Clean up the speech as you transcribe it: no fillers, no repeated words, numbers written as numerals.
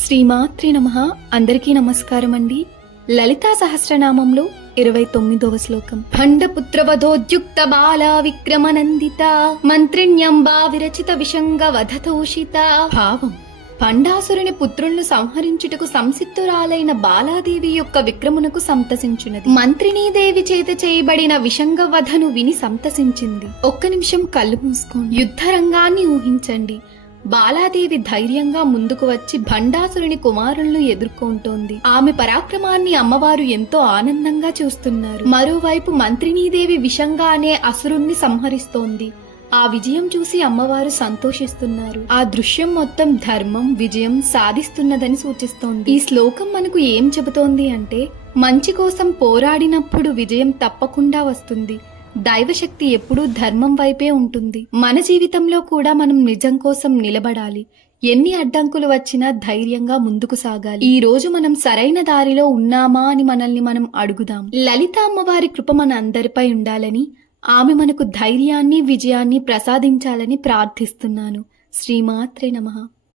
శ్రీమాత్రే నమః. అందరికీ నమస్కారం అండి. లలితా సహస్రనామంలో 29వ శ్లోకం. భండపుత్రవధోద్యుక్త బాలా విక్రమనందిత మంత్రిణ్యంబా విరచిత విషంగ వధతోషిత. భావం: పండాసురుని పుత్రులను సంహరించుటకు సంసిద్ధురాలైన బాలాదేవి యొక్క విక్రమునకు సంతసించున్నది. మంత్రినీదేవి చేత చేయబడిన విషంగ వధను విని సంతసించింది. ఒక్క నిమిషం కళ్ళు మూసుకోండి. యుద్ధ రంగాన్ని ఊహించండి. బాలాదేవి ధైర్యంగా ముందుకు వచ్చి భండాసురుని కుమారులను ఎదుర్కొంటోంది. ఆమె పరాక్రమాన్ని అమ్మవారు ఎంతో ఆనందంగా చూస్తున్నారు. మరోవైపు మంత్రినీదేవి విషంగా అనే అసురుణ్ణి సంహరిస్తోంది. ఆ విజయం చూసి అమ్మవారు సంతోషిస్తున్నారు. ఆ దృశ్యం మొత్తం ధర్మం విజయం సాధిస్తున్నదని సూచిస్తోంది. ఈ శ్లోకం మనకు ఏం చెబుతోంది అంటే, మంచి కోసం పోరాడినప్పుడు విజయం తప్పకుండా వస్తుంది. దైవశక్తి ఎప్పుడూ ధర్మం వైపే ఉంటుంది. మన జీవితంలో కూడా మనం నిజం కోసం నిలబడాలి. ఎన్ని అడ్డంకులు వచ్చినా ధైర్యంగా ముందుకు సాగాలి. ఈ రోజు మనం సరైన దారిలో ఉన్నామా అని మనల్ని మనం అడుగుదాం. లలిత అమ్మవారి కృప మన అందరిపై ఉండాలని, ఆమె మనకు ధైర్యాన్ని విజయాన్ని ప్రసాదించాలని ప్రార్థిస్తున్నాను. శ్రీమాత్రే నమః.